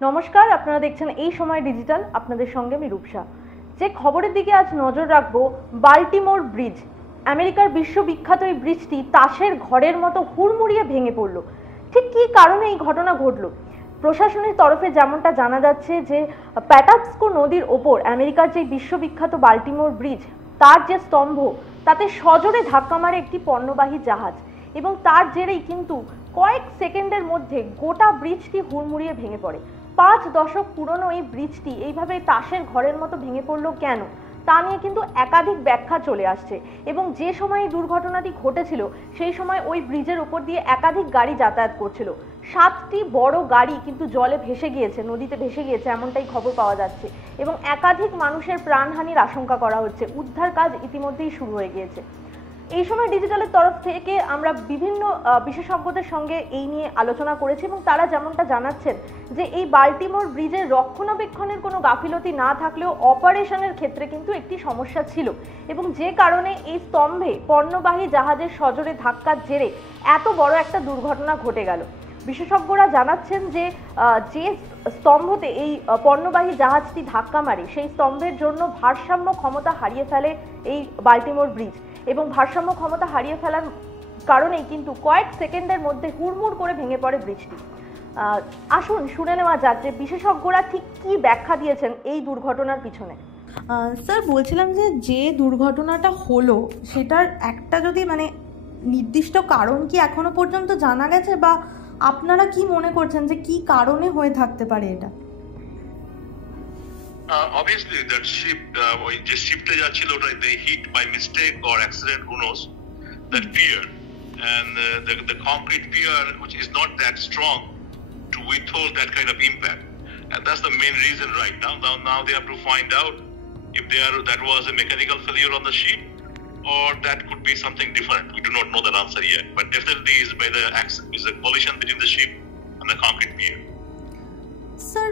নমস্কার, আপনারা দেখছেন এই সময় ডিজিটাল। আপনাদের সঙ্গে আমি রূপসা। যে খবরের দিকে আজ নজর রাখবো, বাল্টিমোর ব্রিজ, আমেরিকার বিশ্ববিখ্যাত এই ব্রিজটি তাসের ঘরের মতো হুড়মুড়িয়ে ভেঙে পড়ল। ঠিক কী কারণে এই ঘটনা ঘটল? প্রশাসনের তরফে যেমনটা জানা যাচ্ছে যে প্যাটাপস্কো নদীর ওপর আমেরিকার যে বিশ্ববিখ্যাত বাল্টিমোর ব্রিজ, তার যে স্তম্ভ, তাতে সজোরে ধাক্কা মারে একটি পণ্যবাহী জাহাজ, এবং তার জেরেই কিন্তু কয়েক সেকেন্ডের মধ্যে গোটা ব্রিজটি হুড়মুড়িয়ে ভেঙে পড়ে। 5 দশক পুরনো এই ব্রিজটি এইভাবে তাসের ঘরের মতো ভেঙে পড়লো কেন, তা নিয়ে কিন্তু একাধিক ব্যাখ্যা চলে আসছে। এবং যে সময় এই দুর্ঘটনাটি ঘটেছিল সেই সময় ওই ব্রিজের উপর দিয়ে একাধিক গাড়ি যাতায়াত করছিল। 7টি বড় গাড়ি কিন্তু জলে ভেসে গিয়েছে, নদীতে ভেসে গিয়েছে, এমনটাই খবর পাওয়া যাচ্ছে। এবং একাধিক মানুষের প্রাণহানির আশঙ্কা করা হচ্ছে। উদ্ধার কাজ ইতিমধ্যেই শুরু হয়ে গিয়েছে। এই সময় ডিজিটালের তরফ থেকে আমরা বিভিন্ন বিশেষজ্ঞদের সঙ্গে এই নিয়ে আলোচনা করেছি, এবং তারা যেমনটা জানাচ্ছেন যে এই বাল্টিমোর ব্রিজের রক্ষণাবেক্ষণের কোনো গাফিলতি না থাকলেও অপারেশনের ক্ষেত্রে কিন্তু একটি সমস্যা ছিল, এবং যে কারণে এই স্তম্ভে পণ্যবাহী জাহাজের সজোরে ধাক্কার জেরে এত বড় একটা দুর্ঘটনা ঘটে গেল। বিশেষজ্ঞরা জানাচ্ছেন যে যে স্তম্ভতে এই পণ্যবাহী জাহাজটি ধাক্কা মারে সেই স্তম্ভের জন্য ভারসাম্য ক্ষমতা হারিয়ে ফেলে এই বাল্টিমোর ব্রিজ, এবং ভারসাম্য ক্ষমতা হারিয়ে ফেলার কারণেই কিন্তু কয়েক সেকেন্ডের মধ্যে হুড়মুড় করে ভেঙে পড়ে ব্রিজটি। আসুন শুনে নেওয়া যাক যে বিশেষজ্ঞরা ঠিক কী ব্যাখ্যা দিয়েছেন এই দুর্ঘটনার পিছনে। স্যার, বলছিলাম যে দুর্ঘটনাটা হলো সেটার একটা যদি নির্দিষ্ট কারণ কি এখনো পর্যন্ত জানা গেছে, বা আপনারা কি মনে করছেন যে কি কারণে হয়ে থাকতে পারে এটা? Obviously that ship, যে শিপটা যাচ্ছিল ওটা they hit by mistake or accident, who knows, that pier, and the concrete pier which is not that strong to withhold that kind of impact, and that's the main reason right now they have to find out if that was a mechanical failure on the ship, or that could be something different. We do not know that answer yet, but definitely is a collision between the ship and the concrete pier. Sir,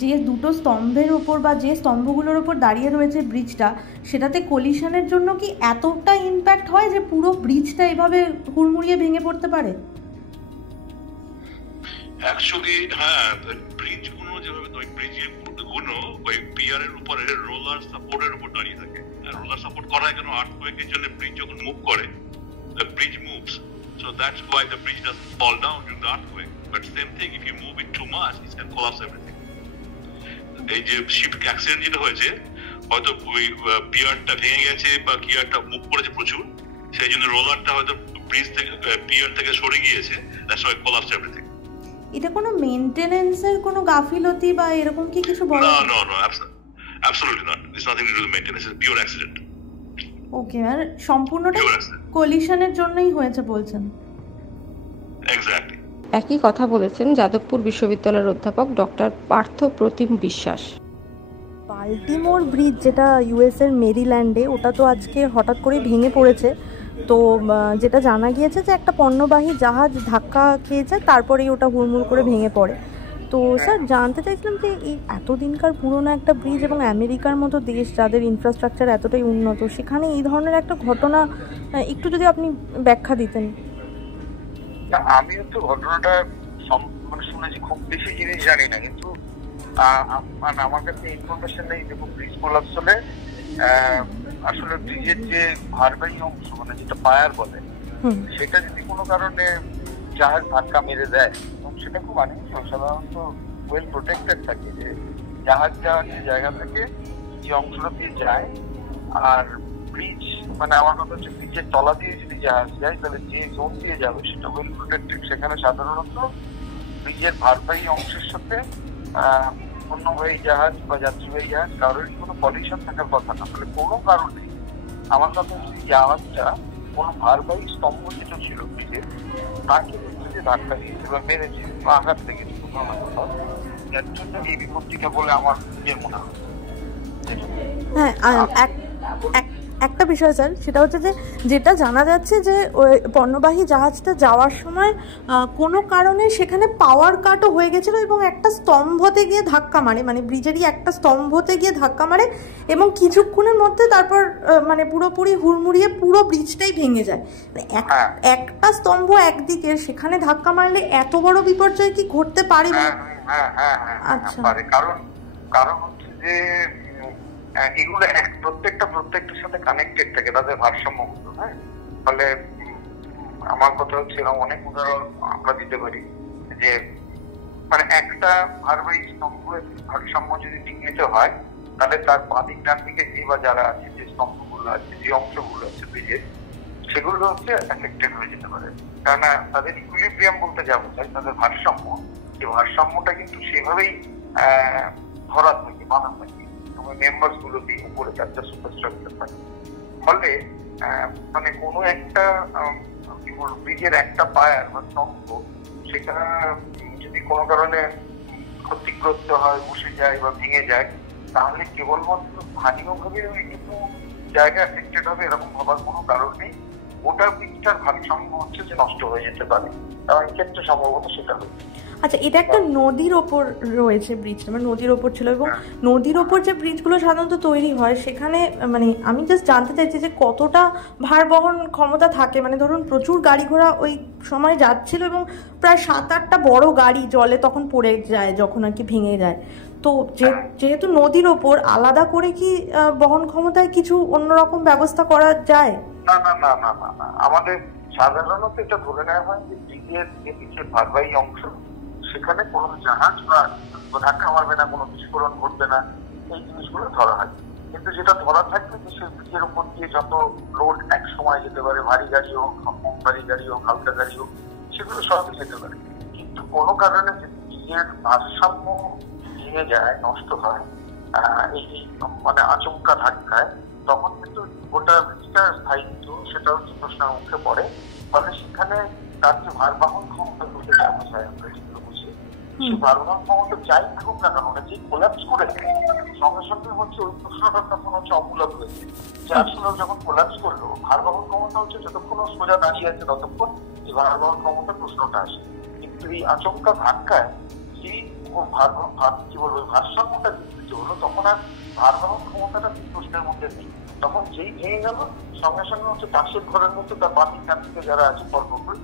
যে দুটো স্তম্ভের ওপর বা যে স্তম্ভগুলোর ওপর দাঁড়িয়ে রয়েছে ব্রিজটা, সেটাতে কলিশনের জন্য কি এতটা ইম্প্যাক্ট হয় যে পুরো ব্রিজটা এভাবে হুড়মুড়িয়ে ভেঙে পড়তে পারে? অ্যাকচুয়ালি হ্যাঁ, ব্রিজগুলো যেভাবে ব্রিজগুলো ওই পিয়ারের উপরে রোলার সাপোর্টের উপর দাঁড়িয়ে থাকে। রোলার সাপোর্ট করা হয় কেন? আর্থকোয়েকের জন্য ব্রিজ যখন মুভ করে, the bridge moves, so that's why the bridge doesn't fall down during the earthquake. But same thing, if you move it too much, it can collapse everything. এই যে sheep accident যেটা হয়েছে, হয়তো ওই পিয়ারটা ভেঙে গেছে বা পিয়ারটা মুভ করেছে প্রচুর, সেই জন্য রোলারটা হয়তো ব্রিজ থেকে পিয়ার থেকে সরে গিয়েছে, that's why it collapsed everything. এটা কোনো মেইনটেনেন্সের কোনো গাফিলতি বা এরকম কি কিছু বলা? No, absolutely not. It's nothing to do with maintenance. It's pure accident. ওকে, আর সম্পূর্ণটা কলিশনের জন্যই হয়েছে বলছেন? এক্স্যাক্টলি। একই কথা বলেছেন যাদবপুর বিশ্ববিদ্যালয়ের অধ্যাপক ডক্টর পার্থ প্রতিম বিশ্বাস। বাল্টিমোর ব্রিজ, যেটা ইউএসের মেরিল্যান্ডে, ওটা তো আজকে হঠাৎ করে ভেঙে পড়েছে। তো যেটা জানা গিয়েছে যে একটা পণ্যবাহী জাহাজ ধাক্কা খেয়েছে, তারপরেই ওটা হুড়মুড় করে ভেঙে পড়ে। তো স্যার, জানতে চাইছিলাম যে এই এতদিনকার পুরনো একটা ব্রিজ এবং আমেরিকার মতো দেশ যাদের ইনফ্রাস্ট্রাকচার এতটাই উন্নত, সেখানে এই ধরনের একটা ঘটনা একটু যদি আপনি ব্যাখ্যা দিতেন। আমিও তো ঘটনাটা শুনেছি, খুব বেশি জিনিস জানি না, কিন্তু আমার কাছে ইনফরমেশন নেই। দেখুন, ব্রিজ কোলাপস হলে আসলে ব্রিজের যে ভারবাহী অংশ, যেটা পায়ার বলে, সেটা যদি কোনো কারণে জাহাজ ধাক্কা মেরে দেয়, সেটা খুব আনইউজুয়াল। সাধারণত ওয়েল প্রোটেক্টেড থাকে যে জাহাজ যাওয়ার যে জায়গা থেকে যে অংশটা দিয়ে যায়, আর ব্রিজ আমার কথা হচ্ছে ব্রিজের তলা দিয়ে যদি জাহাজ যায়, তাহলে যে জোন দিয়ে যাবে সেটা ওয়েল প্রোটেক্টেড। সেখানে সাধারণত ব্রিজের ভারবাহী অংশের সাথে পণ্যবাহী জাহাজ বা যাত্রীবাহী জাহাজ কারোরই কোনো কলিশন থাকার কথা না। তাহলে কোনো কারণে আমার কথা হচ্ছে জাহাজটা কোনো ভারবাহী স্তম্ভ যেটা ছিল ব্রিজের, তাকে ধাক্কা দিয়েছে বা মেরেছে বা আঘাত লেগেছে কোথাও না কোথাও, যার জন্য এই বিপত্তিটা বলে আমার নিজের মনে হয়। হ্যাঁ, একটা বিষয় স্যার, সেটা হচ্ছে যে যেটা জানা যাচ্ছে যে ওই পণ্যবাহী জাহাজটা যাওয়ার সময় কোনো কারণে সেখানে পাওয়ার কাটও হয়ে গেছিলো এবং একটা স্তম্ভতে গিয়ে ধাক্কা মারে, মানে ব্রিজেরই একটা স্তম্ভতে গিয়ে ধাক্কা মারে এবং কিছুক্ষণের মধ্যে তারপর মানে পুরোপুরি হুড়মুড়িয়ে পুরো ব্রিজটাই ভেঙে যায়। একটা স্তম্ভ একদিকে, সেখানে ধাক্কা মারলে এত বড় বিপর্যয় কি ঘটতে পারে? আচ্ছা, কারণ হচ্ছে যে এগুলো প্রত্যেকটার সাথে কানেক্টেড থাকে, তাদের ভারসাম্যগুলো। হ্যাঁ, ফলে আমার কথা হচ্ছে অনেক উদাহরণ আমরা দিতে পারি যে মানে একটা ভারবাহী স্তম্ভের ভারসাম্য যদি বিঘ্নিত হয়, তাহলে তার বাদিক ডান দিকে যে বা যারা আছে, যে স্তম্ভগুলো আছে, যে অংশগুলো আছে ব্রিজের, সেগুলো হচ্ছে এফেক্টেড হয়ে যেতে পারে। কেননা তাদের ইকুইলিব্রিয়াম বলতে যা বোঝায়, তাদের ভারসাম্য, এই ভারসাম্যটা কিন্তু সেভাবেই ধরা থাকে, বাঁধা থাকে মেম্বার্স গুলো দিয়ে উপরে চারটা সুপারস্ট্রাকচার থাকে। ফলে মানে কোনো একটা কি বলবো ব্রিজের একটা পায়ার বা স্তম্ভ, সেটা যদি কোনো কারণে ক্ষতিগ্রস্ত হয়, বসে যায় বা ভেঙে যায়, তাহলে কেবলমাত্র স্থানীয়ভাবে ওই কিছু জায়গা এফেক্টেড হবে এরকম ভাবার কোনো কারণ নেই। ওটা ব্রিজটার ভারসাম্য হচ্ছে যে নষ্ট হয়ে যেতে পারে, কারণ ক্ষেত্রে সম্ভবত সেটা হচ্ছে। আচ্ছা, এটা একটা নদীর ওপর রয়েছে ব্রিজটা, মানে নদীর ওপর ছিল, এবং নদীর ওপর যে ব্রিজগুলো সাধারণত তৈরি হয় সেখানে মানে আমি জাস্ট জানতে চাইছি যে কতটা ভার বহন ক্ষমতা থাকে। মানে ধরুন প্রচুর গাড়ি ঘোড়া ওই সময় যাচ্ছিল এবং প্রায় 7-8টা বড় গাড়ি জলে তখন পড়ে যায় যখন আর কি ভেঙে যায়। তো যেহেতু নদীর ওপর, আলাদা করে কি বহন ক্ষমতায় কিছু অন্যরকম ব্যবস্থা করা যায়? না, আমাদের সাধারণত এটা ধরে নেওয়া হয় যে ব্রিজের যে পিছের ভারবাহী অংশ, সেখানে কোনো জাহাজ বা ধাক্কা মারবে না, কোনো বিস্ফোরণ ঘটবে না, এই জিনিসগুলো ধরা হয়। কিন্তু যেটা ধরা থাকবে যে সেই ব্রিজের উপর দিয়ে যত লোড এক সময় যেতে পারে, ভারী গাড়ি হোক, কম ভারী গাড়ি হোক, হালকা গাড়ি হোক, সেগুলো সবই যেতে পারে। কিন্তু কোনো কারণে যদি ব্রিজের ভারসাম্য ভেঙে যায়, নষ্ট হয় এই মানে আচমকা ধাক্কায়, তখন কিন্তু গোটা ব্রিজটার স্থায়িত্ব সেটা হচ্ছে প্রশ্নের মুখে পড়ে। ফলে সেখানে তার যে ভারবহন ক্ষমতা বলতে যা বোঝায়, আমরা যেগুলো বুঝি, সেই ভারবহন ক্ষমতা যাই থাকুক না কেন, যে কোলাপস করেছে সঙ্গে সঙ্গে হচ্ছে ওই প্রশ্নটা তখন হচ্ছে অমূলক হয়েছে। যে আসলে যখন কোলাপস করলো, ভারবহন ক্ষমতা হচ্ছে যতক্ষণ সোজা দাঁড়িয়ে আছে ততক্ষণ এই ভারবহন ক্ষমতা প্রশ্নটা আসে। কিন্তু এই আচমকা ধাক্কায় সেই কি বলবো ভারসাম্যটা বিকৃত হলো, তখন আর ভারবহন ক্ষমতাটা প্রশ্নের মধ্যে নেই। তখন যেই ভেঙে গেল, সঙ্গে সঙ্গে হচ্ছে তাসের ঘরের মধ্যে তার বাতির কাছ থেকে যারা আছে পরপর।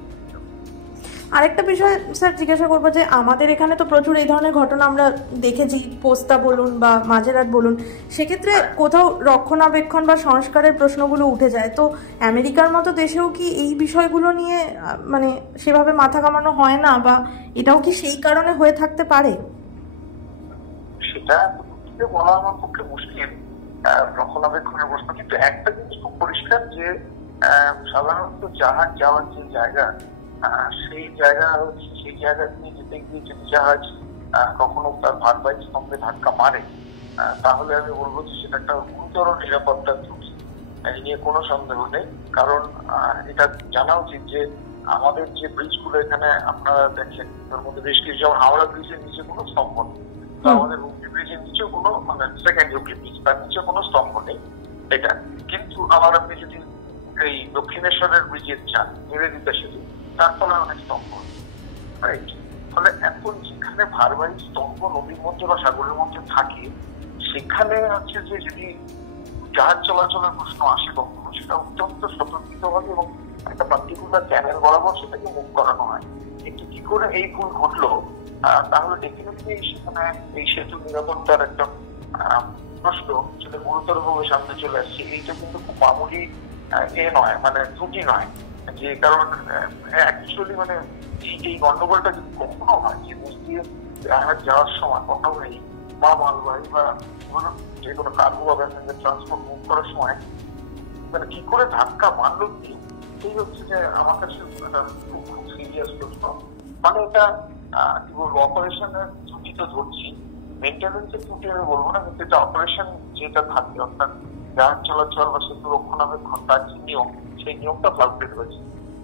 আরেকটা বিষয় স্যার জিজ্ঞাসা করবো যে আমাদের এখানে তো প্রচুর এই ধরনের ঘটনা আমরা দেখেছি, পোস্তা বলুন বা মাঝেরহাট বলুন, সেক্ষেত্রে কোথাও রক্ষণাবেক্ষণ বা সংস্কারের প্রশ্নগুলো উঠে যায়। তো আমেরিকার মতো দেশেও কি এই বিষয়গুলো নিয়ে মানে সেভাবে মাথা ঘামানো হয় না, বা এটাও কি সেই কারণে হয়ে থাকতে পারে? সেটা বলা আমার পক্ষে মুশকিল, রক্ষণাবেক্ষণের প্রশ্ন। কিন্তু একটা জিনিস খুব পরিষ্কার যে সাধারণত জাহাজ যাওয়ার যে জায়গা, সেই জায়গা হচ্ছে সেই জায়গা দিয়ে যেতে গিয়ে যদি জাহাজ কখনো তার ভারবাহী স্তম্ভে ধাক্কা মারে, তাহলে আমি বলবো যে সেটা একটা গুরুতর নিরাপত্তার ত্রুটি, এই নিয়ে কোনো সন্দেহ নেই। কারণ এটা জানা উচিত যে আমাদের যে ব্রিজগুলো এখানে আপনারা দেখেন, তার মধ্যে বেশ কিছু, যেমন হাওড়া ব্রিজের নিচে কোনো স্তম্ভ নেই, আমাদের হুগলি ব্রিজের নিচে কোনো মানে সেকেন্ড হুগলি ব্রিজ, তার নিচে কোনো স্তম্ভ নেই এটা। কিন্তু আবার আপনি যদি এই দক্ষিণেশ্বরের ব্রিজের চান, নিবেদিতা সেতু, তার ফলে অনেক স্তম্ভ, রাইট? ফলে এখন যেখানে ভারবাহী স্তম্ভ নদীর মধ্যে বা সাগরের মধ্যে থাকে, সেখানে হচ্ছে যে যদি জাহাজ চলাচলের প্রশ্ন আসে কখনো, সেটা অত্যন্ত সতর্কিতভাবে এবং একটা পার্টিকুলার চ্যানেল বরাবর সেটাকে মুভ করানো হয়। কিন্তু কি করে এই ভুল ঘটলো, তাহলে ডেফিনেটলি সেখানে এই সেতু নিরাপত্তার একটা প্রশ্ন সেটা গুরুতরভাবে সামনে চলে আসছে। এইটা কিন্তু খুব মামুলি নয়, মানে ত্রুটি নয়। যে কারণ অ্যাকচুয়ালি মানে এই গন্ডগোলটা যদি কখনো হয় যে দিয়ে জাহাজ যাওয়ার সময় কখনোই বা মালবাহী বা যে কোনো কার্গো বা প্যাসেঞ্জার ট্রান্সপোর্ট মুভ করার সময় মানে কি করে ধাক্কা মারলো কি, এই হচ্ছে যে আমার কাছে খুব সিরিয়াস প্রশ্ন। মানে এটা কি বলবো, অপারেশনের ত্রুটি তো ধরছি, মেনটেন্যান্সের ত্রুটি আমি বলবো না, কিন্তু এটা অপারেশন যেটা থাকে, অর্থাৎ জাহাজ চলাচল বা সেতু রক্ষণাবেক্ষণ, তার যে নিয়ম, সেই নিয়মটা ফ্লাকচুয়েট হয়েছে।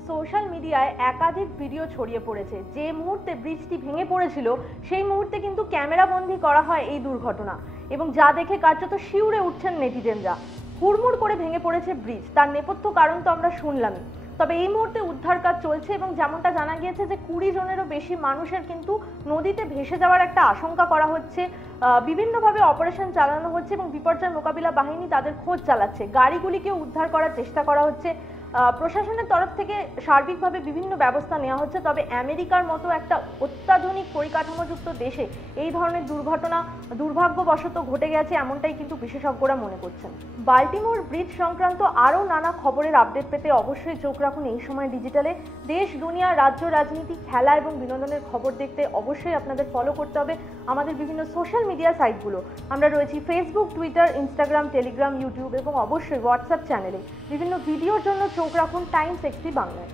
সোশ্যাল মিডিয়ায় একাধিক ভিডিও ছড়িয়ে পড়েছে। যে মুহূর্তে ব্রিজটি ভেঙে পড়েছিল সেই মুহূর্তে কিন্তু ক্যামেরাবন্দি করা হয় এই দুর্ঘটনা, এবং যা দেখে কার্যত শিউরে উঠছেন নেটিজেনরা। হুড়মুড় করে ভেঙে পড়েছে ব্রিজ। তার নেপথ্য কারণ তো আমরা শুনলামই। তবে এই মুহূর্তে উদ্ধার কাজ চলছে এবং যেমনটা জানা গিয়েছে যে 20 জনেরও বেশি মানুষের কিন্তু নদীতে ভেসে যাওয়ার একটা আশঙ্কা করা হচ্ছে। বিভিন্নভাবে অপারেশন চালানো হচ্ছে এবং বিপর্যয় মোকাবিলা বাহিনী তাদের খোঁজ চালাচ্ছে। গাড়িগুলিকে উদ্ধার করার চেষ্টা করা হচ্ছে। প্রশাসনের তরফ থেকে সার্বিকভাবে বিভিন্ন ব্যবস্থা নেওয়া হচ্ছে। তবে আমেরিকার মতো একটা অত্যাধুনিক পরিকাঠামোযুক্ত দেশে এই ধরনের দুর্ঘটনা দুর্ভাগ্যবশত ঘটে গেছে, এমনটাই কিন্তু বিশেষজ্ঞরা মনে করছেন। বাল্টিমোর ব্রিজ সংক্রান্ত আরও নানা খবরের আপডেট পেতে অবশ্যই চোখ রাখুন এই সময় ডিজিটালে। দেশ, দুনিয়া, রাজ্য, রাজনীতি, খেলা এবং বিনোদনের খবর দেখতে অবশ্যই আপনাদের ফলো করতে হবে আমাদের বিভিন্ন সোশ্যাল মিডিয়া সাইটগুলো। আমরা রয়েছি Facebook, Twitter, Instagram, Telegram, YouTube এবং অবশ্যই হোয়াটসঅ্যাপ চ্যানেলে। বিভিন্ন ভিডিওর জন্য চোখ রাখুন টাইমস XD বাংলায়।